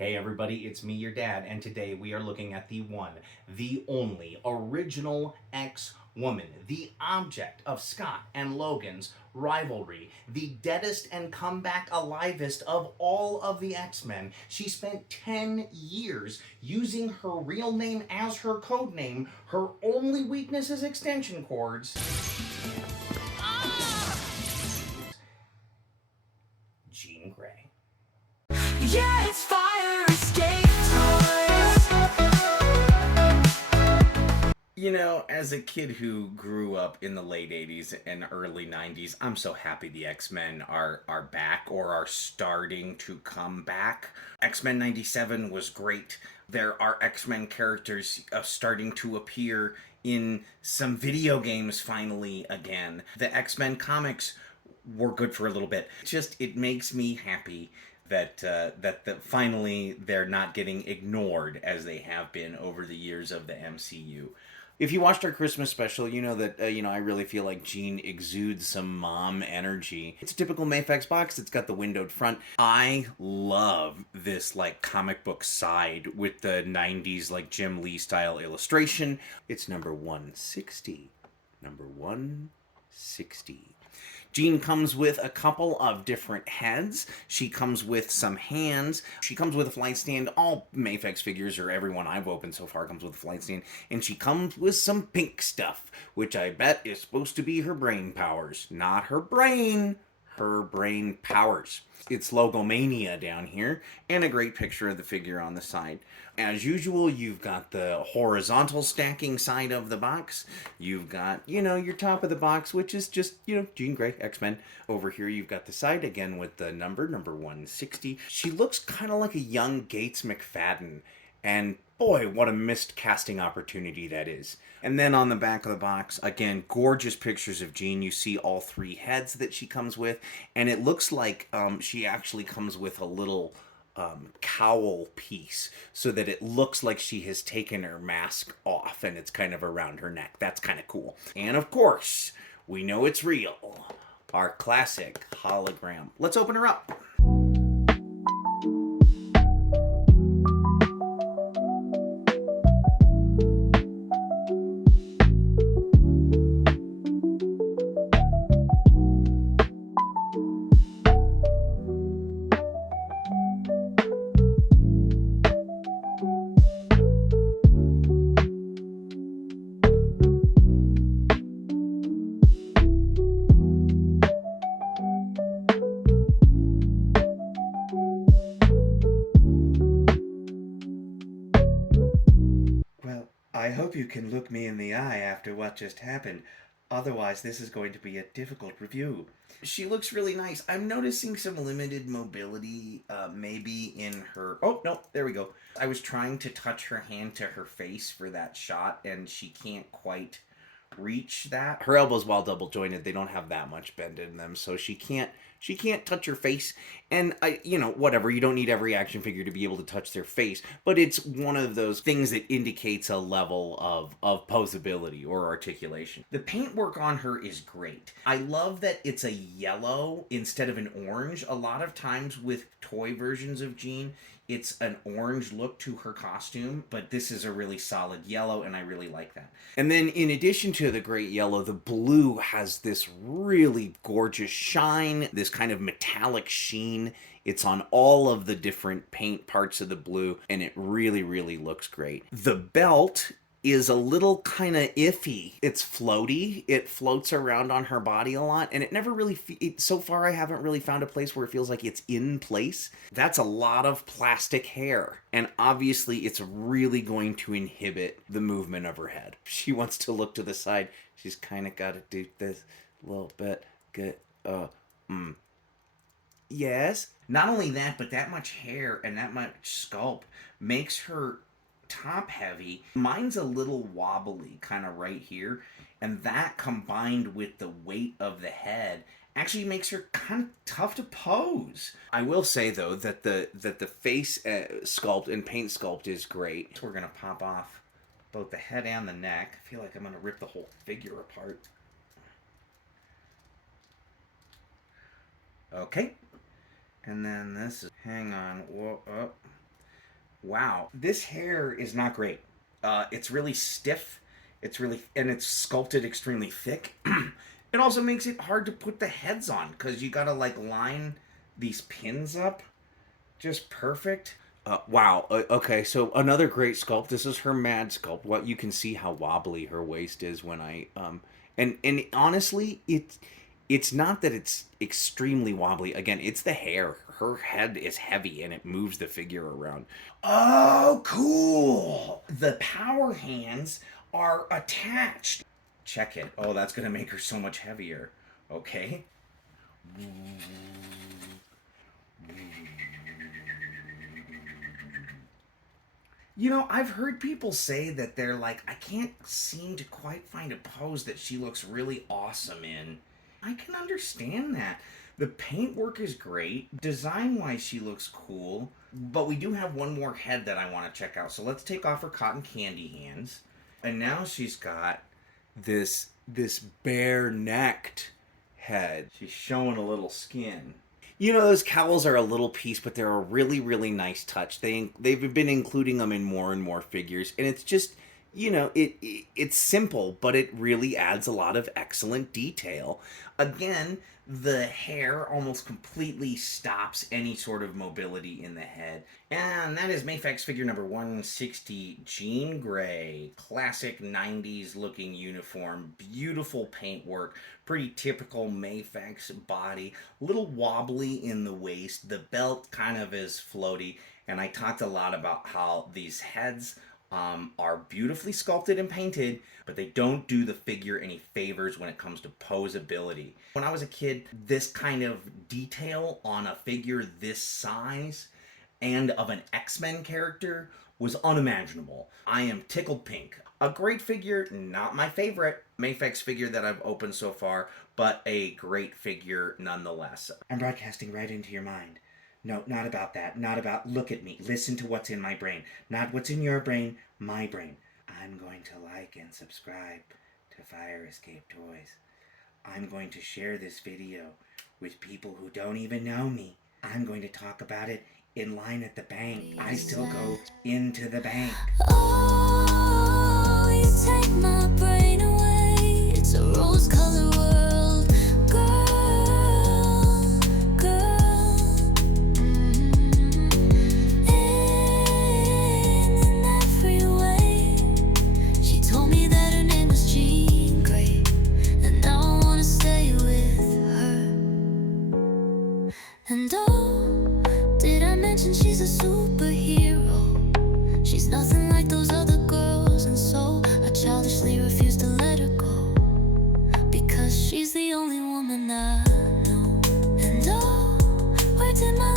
Hey everybody, it's me, your dad, and today we are looking at the one, the only, original X-Woman, the object of Scott and Logan's rivalry, the deadest and comeback alivest of all of the X-Men. She spent 10 years using her real name as her code name. Her only weakness is extension cords. Jean Grey. Yeah, it's fire escape toys. You know, as a kid who grew up in the late 80s and early 90s, I'm so happy the X-Men are back or are starting to come back. X-Men 97 was great. There are X-Men characters starting to appear in some video games finally again. The X-Men comics were good for a little bit. It makes me happy that finally they're not getting ignored as they have been over the years of the MCU. If you watched our Christmas special, you know that I really feel like Jean exudes some mom energy. It's a typical MAFEX box. It's got the windowed front. I love this like comic book side with the 90s like Jim Lee style illustration. It's number 160. Number 160. Jean comes with a couple of different heads. She comes with some hands. She comes with a flight stand. All MAFEX figures, or everyone I've opened so far, comes with a flight stand. And she comes with some pink stuff, which I bet is supposed to be her brain powers. Not her brain, her brain powers. It's Logomania down here, and a great picture of the figure on the side. As usual, you've got the horizontal stacking side of the box. You've got, your top of the box, which is just, Jean Grey, X-Men. Over here, you've got the side, again, with the number 160. She looks kind of like a young Gates McFadden. And boy, what a missed casting opportunity that is. And then on the back of the box, again, gorgeous pictures of Jean. You see all three heads that she comes with. And it looks like she actually comes with a little cowl piece so that it looks like she has taken her mask off and it's kind of around her neck. That's kind of cool. And of course, we know it's real. Our classic hologram. Let's open her up. Well, I hope you can look me in the eye after what just happened. Otherwise, this is going to be a difficult review. She looks really nice. I'm noticing some limited mobility, maybe in her... Oh, no, there we go. I was trying to touch her hand to her face for that shot, and she can't quite reach that. Her elbows, while double jointed, they don't have that much bend in them, so she can't touch her face. And whatever, you don't need every action figure to be able to touch their face, but it's one of those things that indicates a level of posability or articulation. The paintwork on her is great. I love that it's a yellow instead of an orange. A lot of times with toy versions of Jean, it's an orange look to her costume, but this is a really solid yellow, and I really like that. And then in addition to the great yellow, the blue has this really gorgeous shine, this kind of metallic sheen. It's on all of the different paint parts of the blue, and it really, really looks great. The belt is a little kind of iffy. It's floaty. It floats around on her body a lot, and it never really, so far I haven't really found a place where it feels like it's in place. That's a lot of plastic hair, and obviously it's really going to inhibit the movement of her head. She wants to look to the side. She's kind of got to do this a little bit. Good. Yes. Not only that, but that much hair and that much sculpt makes her top heavy. Mine's a little wobbly kind of right here, and that combined with the weight of the head actually makes her kind of tough to pose. I will say though that the face sculpt and paint sculpt is great. So we're gonna pop off both the head and the neck. I feel like I'm gonna rip the whole figure apart. Okay. And then this is, hang on, whoa, oh. Wow, this hair is not great. It's really stiff. It's sculpted extremely thick. It also makes it hard to put the heads on because you gotta like line these pins up just perfect. Wow. Okay, so another great sculpt. This is her mad sculpt. What you can see how wobbly her waist is when and honestly, it's not that it's extremely wobbly. Again, it's the hair. Her head is heavy and it moves the figure around. Oh, cool. The power hands are attached. Check it. Oh, that's going to make her so much heavier. Okay. You know, I've heard people say that they're like, I can't seem to quite find a pose that she looks really awesome in. I can understand that. The paintwork is great. Design wise, she looks cool. But we do have one more head that I want to check out. So let's take off her cotton candy hands. And now she's got this bare necked head. She's showing a little skin. You know, those cowls are a little piece, but they're a really, really nice touch. They've been including them in more and more figures, and it's just, you know, it's simple, but it really adds a lot of excellent detail. Again, the hair almost completely stops any sort of mobility in the head. And that is MAFEX figure number 160, Jean Grey. Classic 90s looking uniform, beautiful paintwork, pretty typical MAFEX body, little wobbly in the waist, the belt kind of is floaty, and I talked a lot about how these heads are beautifully sculpted and painted, but they don't do the figure any favors when it comes to posability. When I was a kid, this kind of detail on a figure this size and of an X-Men character was unimaginable. I am tickled pink. A great figure, not my favorite MAFEX figure that I've opened so far, but a great figure nonetheless. I'm broadcasting right into your mind. No, not about that. Not about, look at me. Listen to what's in my brain. Not what's in your brain, my brain. I'm going to like and subscribe to Fire Escape Toys. I'm going to share this video with people who don't even know me. I'm going to talk about it in line at the bank. I still go into the bank. Oh, you take my brain away. It's a rose-colored world, girl, girl. In every way. She told me that her name was Jean Grey, and now I wanna stay with her. And oh, did I mention she's a superhero? She's nothing like those other girls, and so I childishly refuse to let her go, because she's the only woman I know. And oh, where did my